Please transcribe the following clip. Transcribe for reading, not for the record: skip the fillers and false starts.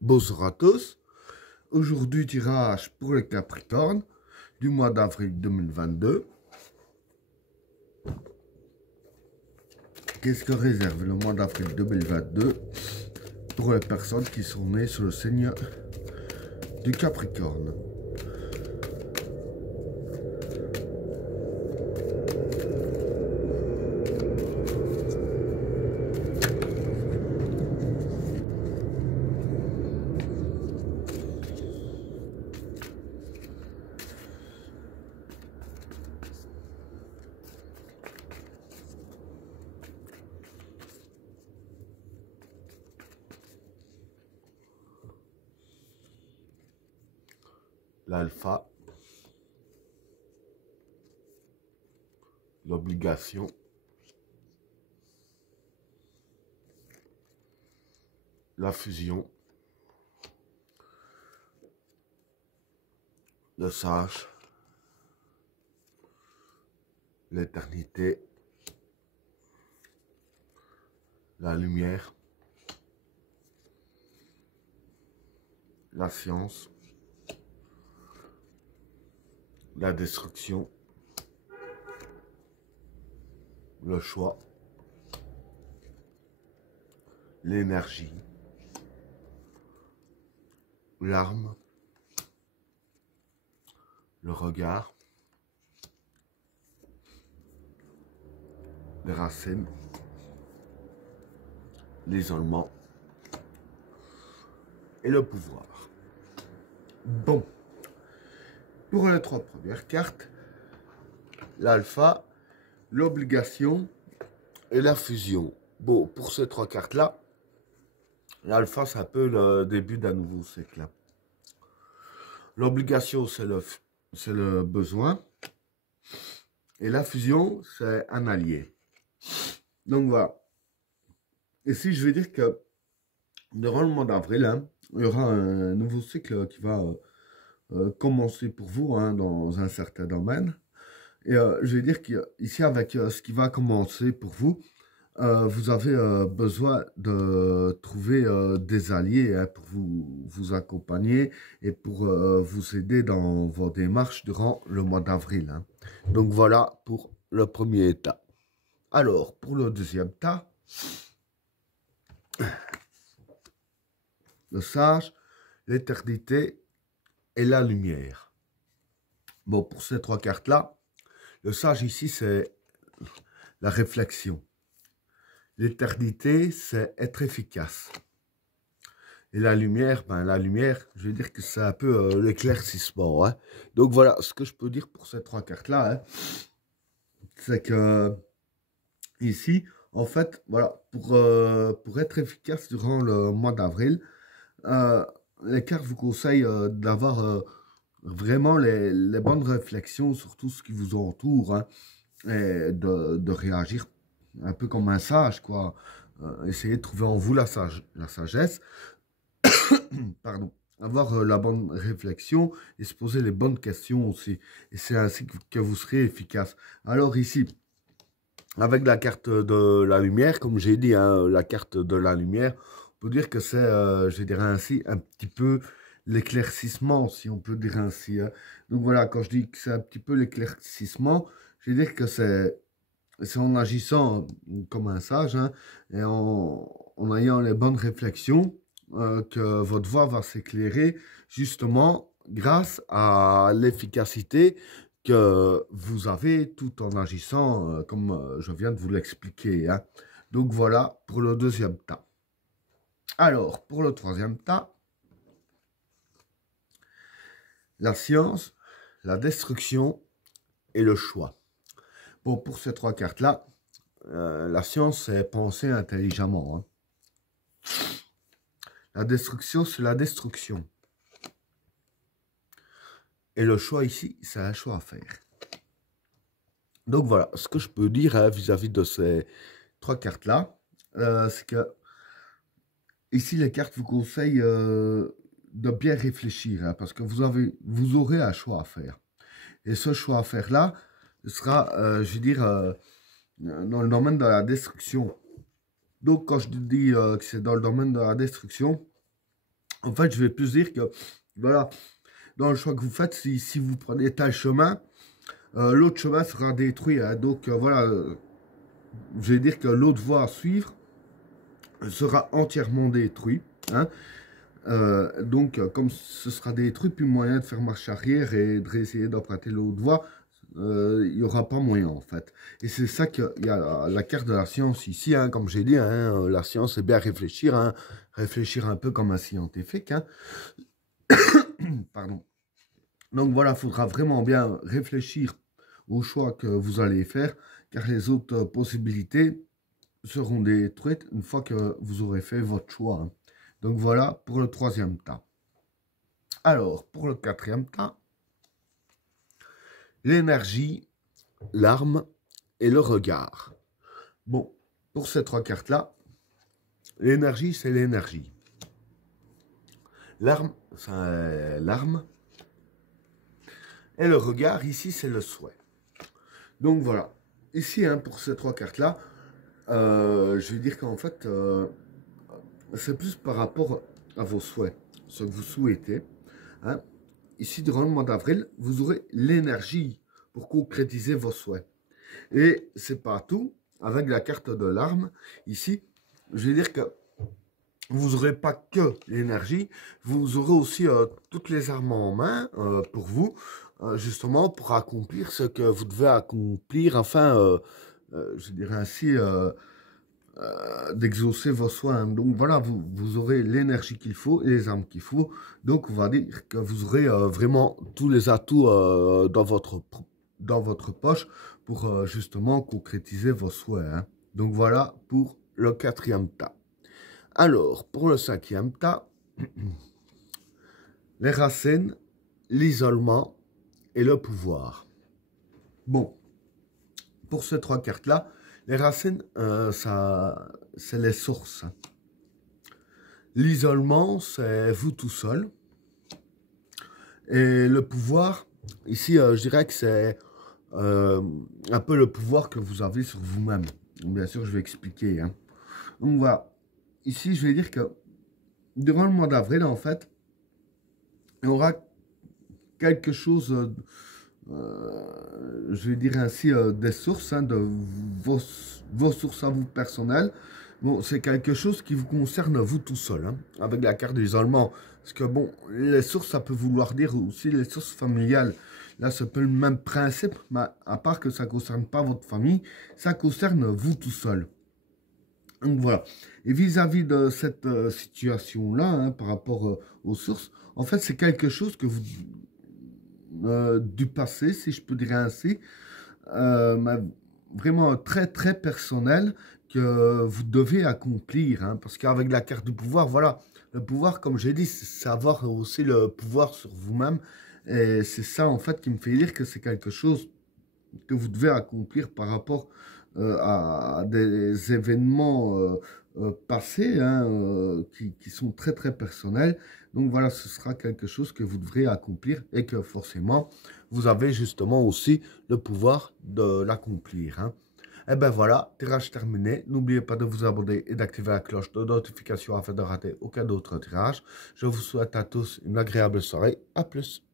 Bonsoir à tous. Aujourd'hui, tirage pour les Capricornes du mois d'avril 2022. Qu'est-ce que réserve le mois d'avril 2022 pour les personnes qui sont nées sur le signe du Capricorne? L'alpha, l'obligation, la fusion, le sage, l'éternité, la lumière, la science, la destruction, le choix, l'énergie, l'arme, le regard, les racines, l'isolement et le pouvoir. Bon, pour les trois premières cartes, l'alpha, l'obligation et la fusion. Bon, pour ces trois cartes-là, l'alpha, c'est un peu le début d'un nouveau cycle. L'obligation, c'est le besoin. Et la fusion, c'est un allié. Donc voilà. Ici, je vais dire que durant le mois d'avril, il y aura un nouveau cycle qui va commencer pour vous dans un certain domaine. Et je vais dire qu'ici, avec ce qui va commencer pour vous, vous avez besoin de trouver des alliés pour vous accompagner et pour vous aider dans vos démarches durant le mois d'avril. Donc voilà pour le premier état. Alors, pour le deuxième état, le sage, l'éternité et la lumière. Bon, pour ces trois cartes-là, le sage ici, c'est la réflexion. L'éternité, c'est être efficace. Et la lumière, je veux dire que c'est un peu l'éclaircissement. Donc voilà, ce que je peux dire pour ces trois cartes-là, c'est que ici, en fait, voilà, pour être efficace durant le mois d'avril, les cartes vous conseillent d'avoir vraiment les bonnes réflexions sur tout ce qui vous entoure, et de réagir un peu comme un sage, quoi. Essayez de trouver en vous la sagesse, pardon, avoir la bonne réflexion et se poser les bonnes questions aussi. Et c'est ainsi que vous serez efficace. Alors ici, avec la carte de la lumière, comme j'ai dit, la carte de la lumière, on peut dire que c'est, je dirais ainsi, un petit peu l'éclaircissement, si on peut dire ainsi. Donc voilà, quand je dis que c'est un petit peu l'éclaircissement, je veux dire que c'est en agissant comme un sage, et en ayant les bonnes réflexions, que votre voix va s'éclairer justement grâce à l'efficacité que vous avez tout en agissant comme je viens de vous l'expliquer. Donc voilà pour le deuxième tas. Alors, pour le troisième tas, la science, la destruction et le choix. Bon, pour ces trois cartes-là, la science, c'est penser intelligemment. La destruction, c'est la destruction. Et le choix ici, c'est un choix à faire. Donc voilà, ce que je peux dire vis-à-vis de ces trois cartes-là, c'est que ici, les cartes vous conseillent de bien réfléchir, parce que vous aurez un choix à faire. Et ce choix à faire-là sera, je veux dire, dans le domaine de la destruction. Donc, quand je dis que c'est dans le domaine de la destruction, En fait, je vais plus dire que, voilà, dans le choix que vous faites, si vous prenez tel chemin, l'autre chemin sera détruit. Hein. Donc, voilà, je vais dire que l'autre voie à suivre sera entièrement détruit. Hein. Donc, comme ce sera détruit, plus moyen de faire marche arrière et de réessayer d'emprunter l'autre voie, il n'y aura pas moyen en fait. Et c'est ça qu'il y a la carte de la science ici, hein, comme j'ai dit, hein, la science c'est bien réfléchir, hein, réfléchir un peu comme un scientifique. Hein. Pardon. Donc voilà, il faudra vraiment bien réfléchir au choix que vous allez faire, car les autres possibilités seront détruites une fois que vous aurez fait votre choix. Hein. Donc voilà pour le troisième tas. Alors, pour le quatrième tas, l'énergie, l'arme et le regard. Bon, pour ces trois cartes-là, l'énergie, c'est l'énergie. L'arme, c'est l'arme. Et le regard, ici, c'est le souhait. Donc voilà. Ici, hein, pour ces trois cartes-là, je vais dire qu'en fait, c'est plus par rapport à vos souhaits, ce que vous souhaitez. Hein. Ici, durant le mois d'avril, vous aurez l'énergie pour concrétiser vos souhaits. Et c'est pas tout. Avec la carte de l'arme, ici, je vais dire que vous n'aurez pas que l'énergie, vous aurez aussi toutes les armes en main pour vous, justement pour accomplir ce que vous devez accomplir, enfin, je dirais ainsi, d'exaucer vos soins. Donc voilà, vous aurez l'énergie qu'il faut et les armes qu'il faut. Donc on va dire que vous aurez vraiment tous les atouts dans votre poche pour justement concrétiser vos souhaits. Hein. Donc voilà pour le quatrième tas. Alors, pour le cinquième tas, les racines, l'isolement et le pouvoir. Bon, pour ces trois cartes-là, les racines, c'est les sources. L'isolement, c'est vous tout seul. Et le pouvoir, ici, je dirais que c'est un peu le pouvoir que vous avez sur vous-même. Bien sûr, je vais expliquer. Hein. Donc voilà. Ici, je vais dire que durant le mois d'avril, en fait, il y aura quelque chose, je vais dire ainsi, des sources, hein, de vos sources à vous personnelles. Bon, c'est quelque chose qui vous concerne vous tout seul, hein, avec la carte d'isolement. Parce que bon, les sources, ça peut vouloir dire aussi les sources familiales. Là, c'est un peu le même principe, mais à part que ça ne concerne pas votre famille, ça concerne vous tout seul. Donc voilà. Et vis-à-vis de cette situation-là, hein, par rapport aux sources, en fait, c'est quelque chose que vous du passé, si je peux dire ainsi, vraiment très très personnel que vous devez accomplir. Hein, parce qu'avec la carte du pouvoir, voilà, le pouvoir, comme j'ai dit, c'est avoir aussi le pouvoir sur vous-même. Et c'est ça, en fait, qui me fait dire que c'est quelque chose que vous devez accomplir par rapport à des événements passés hein, qui sont très très personnels. Donc voilà, ce sera quelque chose que vous devrez accomplir et que forcément, vous avez justement aussi le pouvoir de l'accomplir. Hein. Et ben voilà, tirage terminé. N'oubliez pas de vous abonner et d'activer la cloche de notification afin de rater aucun autre tirage. Je vous souhaite à tous une agréable soirée. À plus.